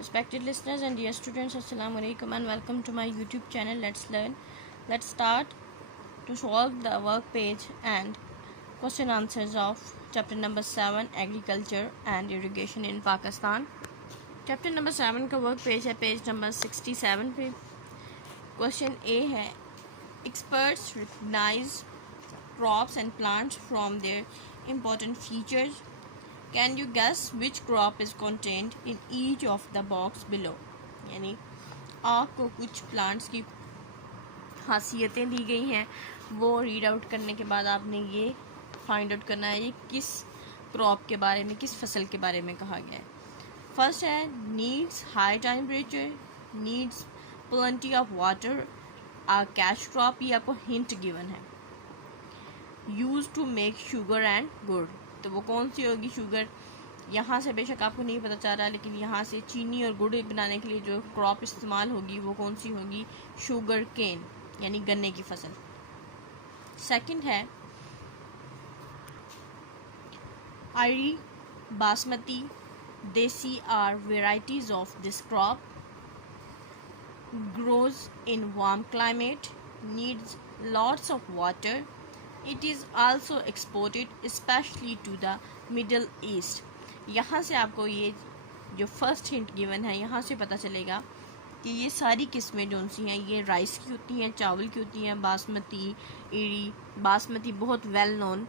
Respected listeners and dear students, Assalamu alaikum and welcome to my YouTube channel. Let's learn. Let's start to solve the work page and question answers of chapter number 7 Agriculture and Irrigation in Pakistan. Chapter number 7 का work page है page number 67 पे. Question A है experts recognize crops and plants from their important features. Can you guess which crop is contained in each of the box below? यानी आपको कुछ plants की खासियतें दी गई हैं, वो रीड आउट करने के बाद आपने ये फाइंड आउट करना है ये किस क्रॉप के बारे में, किस फसल के बारे में कहा गया है. फर्स्ट है needs high temperature, needs plenty of water, a cash crop. ये आपको हिंट गिवन है. Use to make sugar and गुड़, तो वो कौन सी होगी शुगर. यहाँ से बेशक आपको नहीं पता चल रहा, लेकिन यहाँ से चीनी और गुड़ बनाने के लिए जो क्रॉप इस्तेमाल होगी वो कौन सी होगी, शुगर केन यानी गन्ने की फसल. सेकंड है Irri, basmati, desi are varieties of this crop. Grows in warm climate, needs lots of water. It is also exported especially to the Middle East. यहाँ से आपको ये जो फर्स्ट हिंट गिवन है यहाँ से पता चलेगा कि ये सारी किस्में जो सी हैं ये राइस की होती हैं, चावल की होती हैं. बासमती, इरी, बासमती बहुत वेल नोन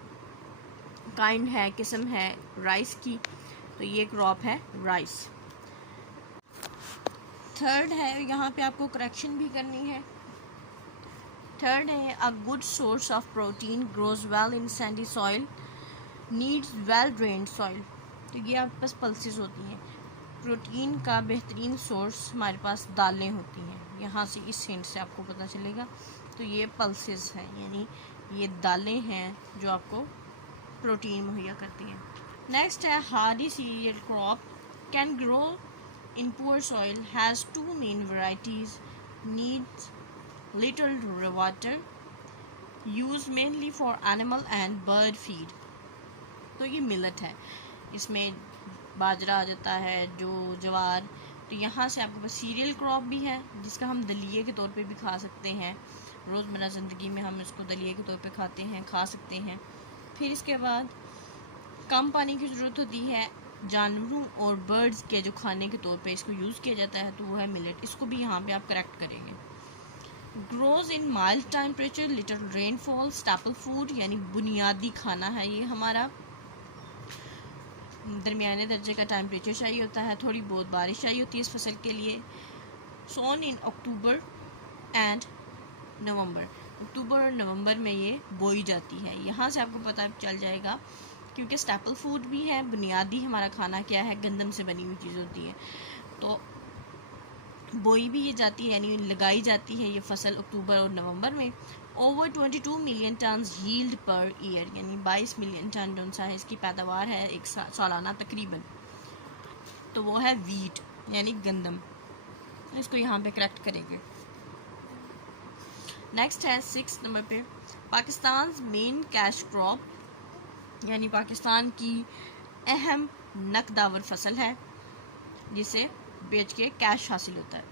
काइंड है, किस्म है राइस की, तो ये क्रॉप है राइस. थर्ड है, यहाँ पे आपको करेक्शन भी करनी है. थर्ड है a good source of protein grows well in Sandy soil, needs well drained soil. तो ये आपके पास पल्सेस होती हैं. प्रोटीन का बेहतरीन सोर्स हमारे पास दालें होती हैं. यहाँ से इस हिंट से आपको पता चलेगा. तो ये पल्सेस हैं, यानी ये दालें हैं जो आपको प्रोटीन मुहैया करती हैं. नेक्स्ट है hardy cereal crop, can grow in poor soil, has two main varieties, needs little water, used mainly for animal and bird feed. तो ये मिलेट है, इसमें बाजरा आ जाता है, जो ज्वार. तो यहाँ से आपके पास सीरियल क्रॉप भी है जिसका हम दलिए के तौर पे भी खा सकते हैं. रोज़मर्रा ज़िंदगी में हम इसको दलिए के तौर पे खाते हैं, खा सकते हैं. फिर इसके बाद कम पानी की ज़रूरत होती है, जानवरों और बर्ड्स के जो खाने के तौर पे इसको यूज़ किया जाता है, तो वो है मिलेट. इसको भी यहाँ पे आप करेक्ट करेंगे. Grows in mild temperature, little rainfall, staple food यानी बुनियादी खाना है ये हमारा. दरमियाने दर्जे का टेम्परेचर चाहिए होता है, थोड़ी बहुत बारिश चाहिए होती है इस फसल के लिए. सोन इन अक्टूबर एंड नवंबर, अक्टूबर और नवंबर में ये बोई जाती है. यहाँ से आपको पता चल जाएगा क्योंकि स्टेपल फूड भी है, बुनियादी हमारा खाना क्या है, गंदम से बनी हुई चीज़ होती है. तो बोई भी ये जाती है यानी लगाई जाती है ये फसल अक्टूबर और नवंबर में. Over 22 million ton yield per year, यानी 22 मिलियन टन जो सा है इसकी पैदावार है एक सालाना तकरीबन. तो वो है वीट यानी गंदम. इसको यहाँ पे करेक्ट करेंगे. नेक्स्ट है 6 नंबर पे पाकिस्तान मेन कैश क्रॉप, यानी पाकिस्तान की अहम नकदावर फसल है जिसे बेच के कैश हासिल होता है.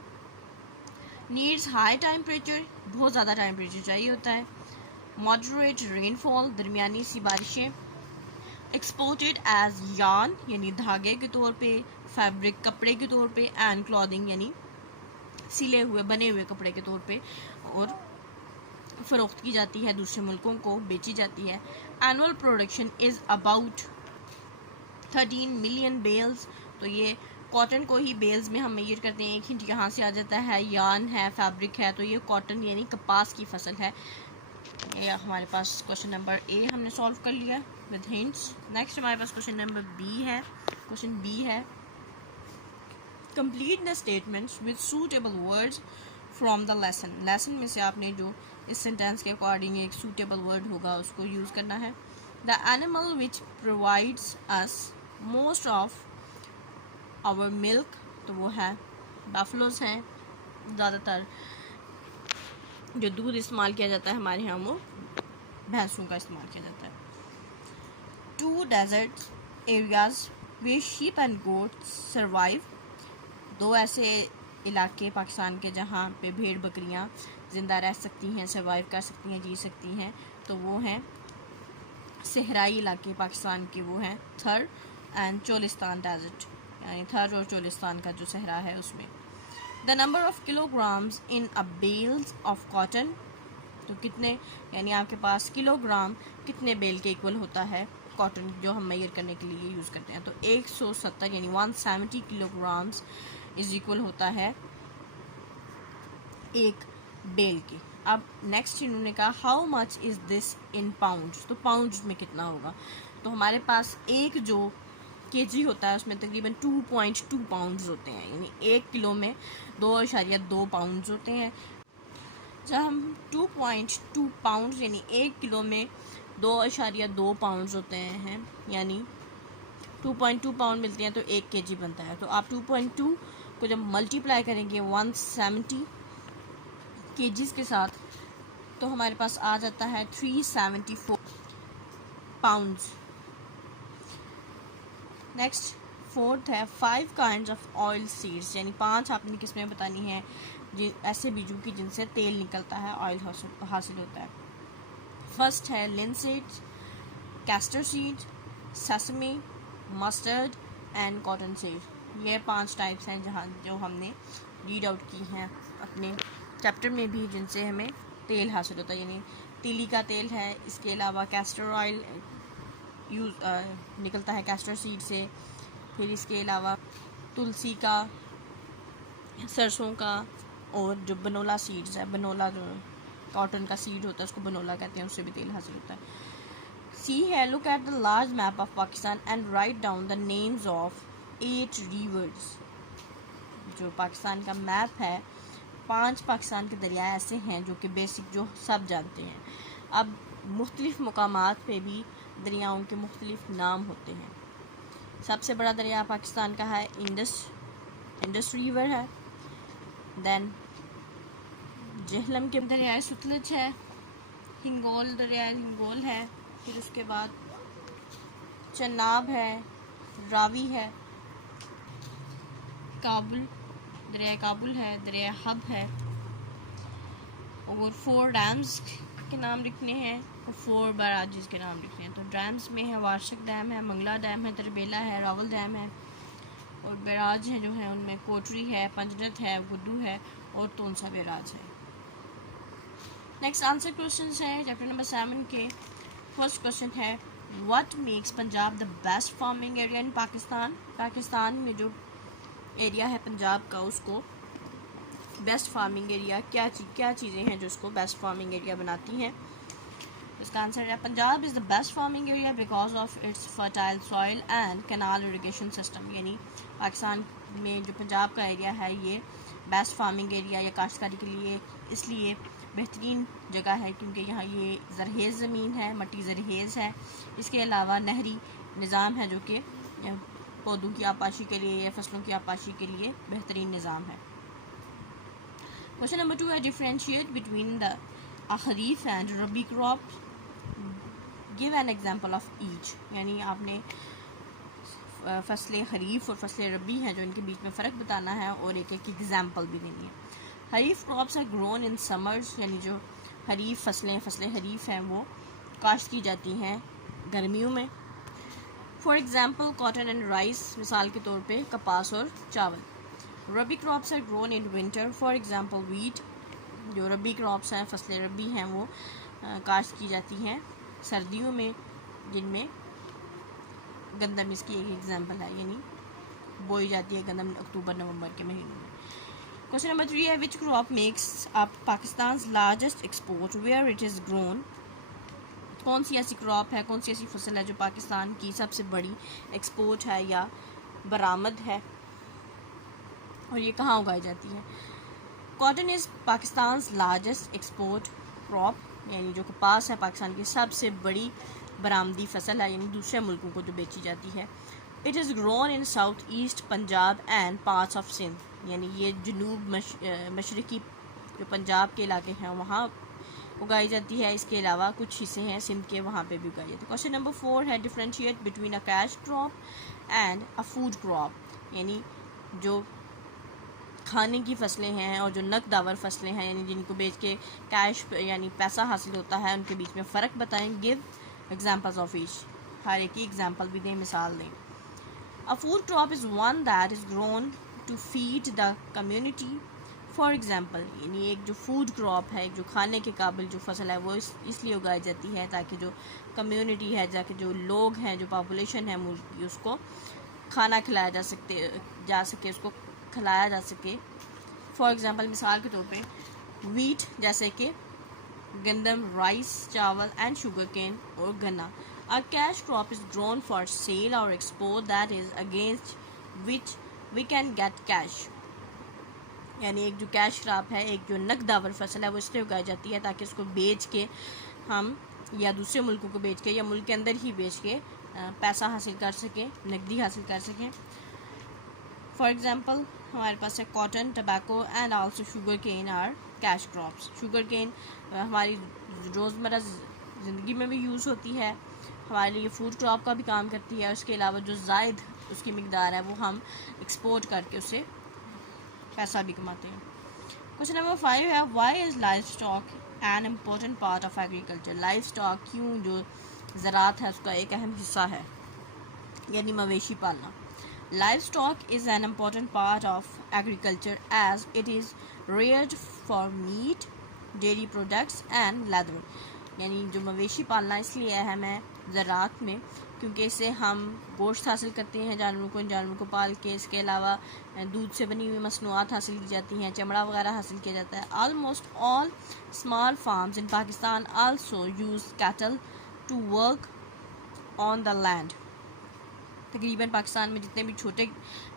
नीड्स हाई टेम्परेचर, बहुत ज़्यादा टेम्परेचर चाहिए होता है. मॉडरेट रेनफॉल, दरमियानी सी बारिशें. एक्सपोर्टेड एज यार्न यानी धागे के तौर पे, फैब्रिक कपड़े के तौर पे, एंड क्लॉथिंग यानी सिले हुए बने हुए कपड़े के तौर पे, और फ़रोख्त की जाती है, दूसरे मुल्कों को बेची जाती है. Annual production is about 13 million bales. तो ये कॉटन को ही बेल्स में हम मेजर करते हैं. एक हिंट यहाँ से आ जाता है, यार्न है, फैब्रिक है, तो ये कॉटन यानी कपास की फसल है. ये हमारे पास क्वेश्चन नंबर ए हमने सॉल्व कर लिया विद हिंट्स. नेक्स्ट हमारे पास क्वेश्चन नंबर बी है. क्वेश्चन बी है complete the statements with suitable words from the lesson. Lesson में से आपने जो इस सेंटेंस के अकॉर्डिंग एक सूटेबल वर्ड होगा उसको यूज़ करना है. The animal which provides us most of our milk, तो वो है बफलोज हैं. ज़्यादातर जो दूध इस्तेमाल किया जाता है हमारे यहाँ वो भैंसों का इस्तेमाल किया जाता है. 2 desert areas where sheep and goats survive. दो ऐसे इलाके पाकिस्तान के जहाँ पे भेड़ बकरियाँ ज़िंदा रह सकती हैं, सर्वाइव कर सकती हैं, जी सकती हैं, तो वो हैं सहराई इलाके पाकिस्तान के, वो हैं थर एंड चोलिस्तान डेजर्ट, यानी थर और चोलिस्तान का जो सहरा है उसमें। The number of kilograms in a bales of cotton, तो कितने, यानी आपके पास किलोग्राम कितने बेल के इक्वल होता है कॉटन जो हम मेजर करने के लिए यूज़ करते हैं, तो 170 यानी 170 किलोग्राम्स इज इक्वल होता है एक बेल के। अब नेक्स्ट इन्होंने कहा how much is this in pounds, तो पाउंड्स में कितना होगा, तो हमारे पास एक जो केजी होता है उसमें तकरीबन 2.2 पाउंड्स होते हैं, यानी 1 किलो में 2.2 पाउंड्स होते हैं। जब हम 2.2 पाउंड्स यानी 1 किलो में 2.2 पाउंड्स होते हैं, यानी 2.2 पाउंड मिलते हैं तो 1 केजी बनता है। तो आप 2.2 को जब मल्टीप्लाई करेंगे 170 केजीज़ के साथ, तो हमारे पास आ जाता है 374 पाउंड्स। नेक्स्ट फोर्थ है 5 काइंड्स ऑफ ऑयल सीड्स, यानी 5 आपने किस्में बतानी है ऐसे बीजों की जिनसे तेल निकलता है, ऑयल हासिल होता है। फर्स्ट है linseeds, castor seeds, sesame, mustard and cotton seed. ये 5 टाइप्स हैं जहाँ जो हमने रीड आउट की हैं अपने चैप्टर में भी, जिनसे हमें तेल हासिल होता है, यानी तीली का तेल है। इसके अलावा कैस्टर ऑयल निकलता है कैस्टर सीड से। फिर इसके अलावा तुलसी का, सरसों का, और जो बनोला सीड्स है, बनोला जो कॉटन का सीड होता है उसको बनोला कहते हैं, उससे भी तेल हासिल होता है। सी है look at the large map of Pakistan and write down the names of 8 reverse. जो पाकिस्तान का मैप है, 5 पाकिस्तान के दरिया ऐसे हैं जो कि बेसिक जो सब जानते हैं। अब मुख्तलिफ मकामात पे भी दरियाओं के मुख्तलिफ नाम होते हैं। सबसे बड़ा दरिया पाकिस्तान का है इंडस रिवर है, देन जहलम के दरिया सतलज है, हिंगोल दरिया हिंगोल है, फिर उसके बाद चनाब है, रावी है, काबुल दरिया काबुल है, दरिया हब है, और 4 डैम्स के नाम लिखने हैं और 4 बैराजेस के नाम लिखने हैं। तो डैम्स में है वार्षिक डैम है, मंगला डैम है, तरबेला है, रावल डैम है, और बैराज हैं जो हैं उनमें कोटरी है, पंजरत है, गुड्डू है और तोनसा बैराज है। नेक्स्ट आंसर क्वेश्चन है चैप्टर नंबर 7 के। फर्स्ट क्वेश्चन है what makes Punjab the best farming area in Pakistan. Pakistan में जो एरिया है पंजाब का, उसको बेस्ट फार्मिंग एरिया क्या चीज़ें हैं जो उसको बेस्ट फार्मिंग एरिया बनाती हैं। इसका आंसर है Punjab is the best farming area because of its fertile soil and canal irrigation system. यानी पाकिस्तान में जो पंजाब का एरिया है ये बेस्ट फार्मिंग एरिया या काश्तकारी के लिए इसलिए बेहतरीन जगह है क्योंकि यहाँ ये ज़रहेज़ ज़मीन है, मट्टी ज़रहेज़ है। इसके अलावा नहरी निज़ाम है जो कि पौधों की आपाशी के लिए या फसलों की आपाशी के लिए बेहतरीन निज़ाम है। क्वेश्चन नंबर 2 है differentiate between the kharif and rabi crop, give an example of each. यानी आपने फसलें खरीफ और फसलें रबी हैं जो इनके बीच में फ़र्क बताना है और एक एग्जांपल भी देनी है। Kharif crops are grown in summers, यानी जो खरीफ फसलें खरीफ हैं वो काश्त की जाती हैं गर्मियों में। For example cotton and rice, मिसाल के तौर पे कपास और चावल। Rabi crops are grown in winter, for example wheat. जो रबी क्रॉप्स हैं फसलें रबी हैं वो काश्त की जाती हैं सर्दियों में, जिनमें गंदम इसकी एक एग्जांपल है, यानी बोई जाती है गंदम अक्टूबर नवंबर के महीनों में। क्वेश्चन नंबर 3 है which crop makes up Pakistan largest export where it is grown. कौन सी ऐसी क्रॉप है, कौन सी ऐसी फसल है जो पाकिस्तान की सबसे बड़ी एक्सपोर्ट है या बरामद है, और ये कहाँ उगाई जाती है। Cotton is Pakistan largest export crop, यानी जो कपास है पाकिस्तान की सबसे बड़ी बरामदी फसल है, यानी दूसरे मुल्कों को जो बेची जाती है। It is grown in south east Punjab and parts of Sindh, यानी ये जनूब मशरकी जो पंजाब के इलाके हैं वहाँ उगाई जाती है। इसके अलावा कुछ हिस्से हैं सिंध के, वहाँ पे भी उगाई जाती है। क्वेश्चन नंबर 4 है differentiate between a cash crop and a food crop, यानी जो खाने की फसलें हैं और जो नकदावर फसलें हैं यानी जिनको बेच के कैश यानी पैसा हासिल होता है, उनके बीच में फ़र्क बताएं। गिव एग्जांपल्स ऑफ ईच, हर एक की एग्जांपल भी दें, मिसाल दें। A food crop is one that is grown to feed the community. For example, यानी एक जो फूड क्रॉप है, एक जो खाने के काबिल जो फसल है, वो इसलिए उगाई जाती है ताकि जो कम्युनिटी है, जाके जो लोग हैं, जो पॉपुलेशन है मुल्क की, उसको खाना खिलाया जा सके, उसको खिलाया जा सके। फॉर एग्ज़ाम्पल, मिसाल के तौर पे वीट जैसे कि गंदम, राइस, चावल एंड शुगर केन और गन्ना। A cash crop is grown for sale और export that is against which we can get cash. यानी एक जो कैश क्रॉप है, एक जो नकदावर फसल है, वो इसलिए उगाई जाती है ताकि उसको बेच के हम या दूसरे मुल्कों को बेच के या मुल्क के अंदर ही बेच के पैसा हासिल कर सकें, नकदी हासिल कर सकें। फॉर एग्ज़ाम्पल, हमारे पास है cotton, tobacco and also sugarcane are cash crops. Sugarcane हमारी रोज़मर्रा ज़िंदगी में भी यूज़ होती है, हमारे लिए फूड क्रॉप का भी काम करती है। उसके अलावा जो ज़ायद उसकी मिकदार है वो हम एक्सपोर्ट करके उससे पैसा भी कमाते हैं। क्वेश्चन नंबर 5 है, why is livestock an important part of agriculture. Livestock क्यों जो ज़राअत है उसका एक अहम हिस्सा है, यानी मवेशी पालना। Livestock is an important part of agriculture as it is reared for meat, dairy products and leather. यानी जो मवेशी पालना इसलिए अहम है ज़राअत में क्योंकि इससे हम गोश्त हासिल करते हैं जानवरों को पाल के। इसके अलावा दूध से बनी हुई मसनूआत हासिल की जाती हैं, चमड़ा वगैरह हासिल किया जाता है। Almost all small farms in Pakistan also use cattle to work on the land. तकरीबन पाकिस्तान में जितने भी छोटे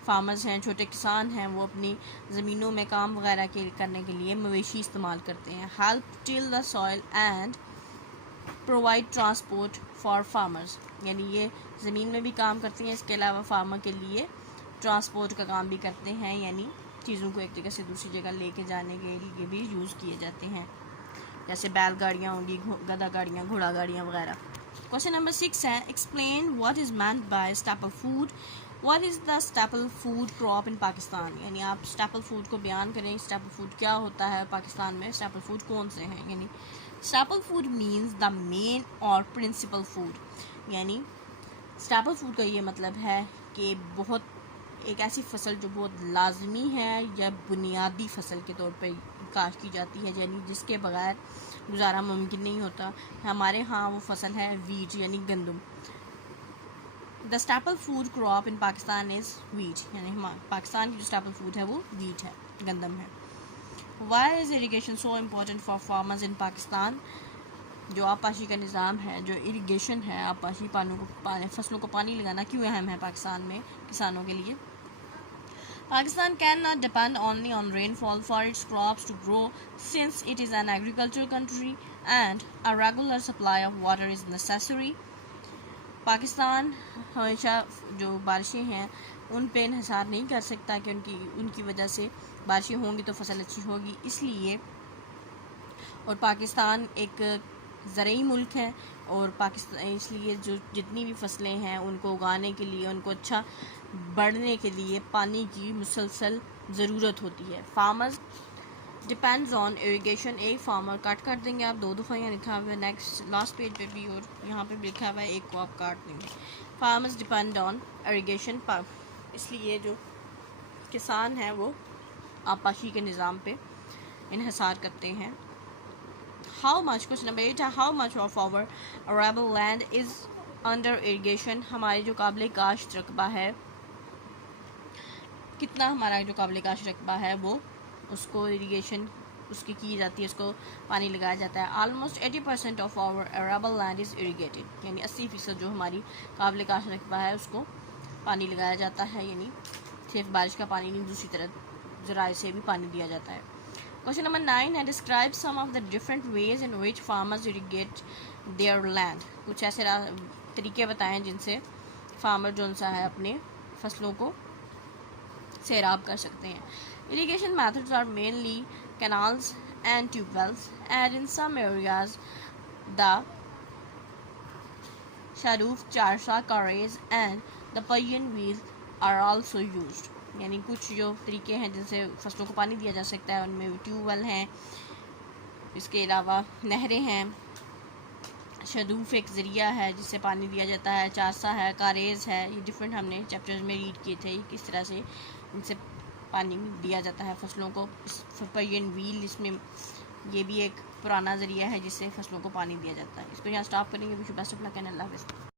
फार्मर्स हैं, छोटे किसान हैं, वो अपनी ज़मीनों में काम वगैरह करने के लिए मवेशी इस्तेमाल करते हैं। Help till the soil and provide transport for farmers. यानी ये ज़मीन में भी काम करती हैं, इसके अलावा फार्मर के लिए ट्रांसपोर्ट का काम भी करते हैं, यानी चीज़ों को एक जगह से दूसरी जगह लेके जाने के लिए भी यूज़ किए जाते हैं, जैसे बैलगाड़ियाँ होंगी, गधा गाड़ियाँ, घोड़ा गाड़ियाँ वगैरह। क्वेश्चन नंबर 6 है, explain what is meant by staple food. What is the staple food crop in Pakistan. यानी आप स्टेपल फूड को बयान करें, स्टेपल फूड क्या होता है पाकिस्तान में, स्टेपल फूड कौन से हैं। यानी staple food means the main और प्रिंसिपल फूड। यानी स्टेपल फूड का ये मतलब है कि बहुत एक ऐसी फसल जो बहुत लाजमी है या बुनियादी फसल के तौर पर काश्त की जाती है, यानी जिसके बगैर गुजारा मुमकिन नहीं होता। हमारे यहाँ वो फसल है वीट यानी गंदम। The staple food crop in Pakistan is wheat. यानी पाकिस्तान की जो स्टेपल फूड है वो वीट है, गंदम है। Why is irrigation so important for farmers in Pakistan. जो आबपाशी का निज़ाम है, जो इरीगेशन है, आबपाशी फसलों को पानी लगाना क्यों अहम है पाकिस्तान में किसानों के लिए। Pakistan cannot depend only on rainfall for its crops to grow since it is an agricultural country and a regular supply of water is necessary. Pakistan हमेशा जो बारिशें हैं उन पे इन्हिसार नहीं कर सकता कि उनकी वजह से बारिशें होंगी तो फसल अच्छी होगी, इसलिए। और पाकिस्तान एक ज़रई मुल्क है और पाकिस्तान इसलिए जो जितनी भी फसलें हैं उनको उगाने के लिए, उनको अच्छा बढ़ने के लिए पानी की मुसलसल ज़रूरत होती है। Farmers depends on irrigation. एक फार्मर काट कर देंगे आप, 2 दफ़ा यहाँ लिखा हुआ है, नेक्स्ट लास्ट पेज पे भी और यहाँ पे भी लिखा हुआ है, एक को आप काट देंगे। फार्मर्स डिपेंड ऑन इरीगेशन, इसलिए जो किसान हैं वो आबपाशी के निज़ाम पे इन्हिसार करते हैं। हाउ मच, क्वेश्चन नंबर 8 है, how much of our arable land is under irrigation. हमारे जो काबिल काश्त रकबा है, कितना हमारा जो काबिल काश्त रकबा है वो उसको इरीगेशन उसकी की जाती है, उसको पानी लगाया जाता है। Almost 80% of our arable land is irrigated. यानी 80% जो हमारी काबिल काश्त रकबा है उसको पानी लगाया जाता है, यानी सिर्फ बारिश का पानी नहीं, दूसरी तरह ज़राए से भी पानी दिया जाता है। क्वेश्चन नंबर 9 है, describe some of the different ways in which farmers irrigate their land. कुछ ऐसे तरीके बताएं जिनसे फार्मर जो सा है अपने फसलों को सैराब कर सकते हैं। Irrigation methods are mainly canals and tubewells and in some areas the shadoof, charsa, karez and the Persian wheel are also used. यानी कुछ जो तरीके हैं जिनसे फसलों को पानी दिया जा सकता है, उनमें ट्यूबवेल हैं, इसके अलावा नहरें हैं, शदूफ एक ज़रिया है जिससे पानी दिया जाता है, चासा है, कारेज़ है। ये डिफरेंट हमने चैप्टर्स में रीड किए थे किस तरह से इनसे पानी दिया जाता है फसलों को। फपयन व्हील, इसमें ये भी एक पुराना ज़रिया है जिससे फसलों को पानी दिया जाता है। इसको यहाँ स्टॉप करेंगे। Wish you best of luck and अल्लाह हाफ़िज़।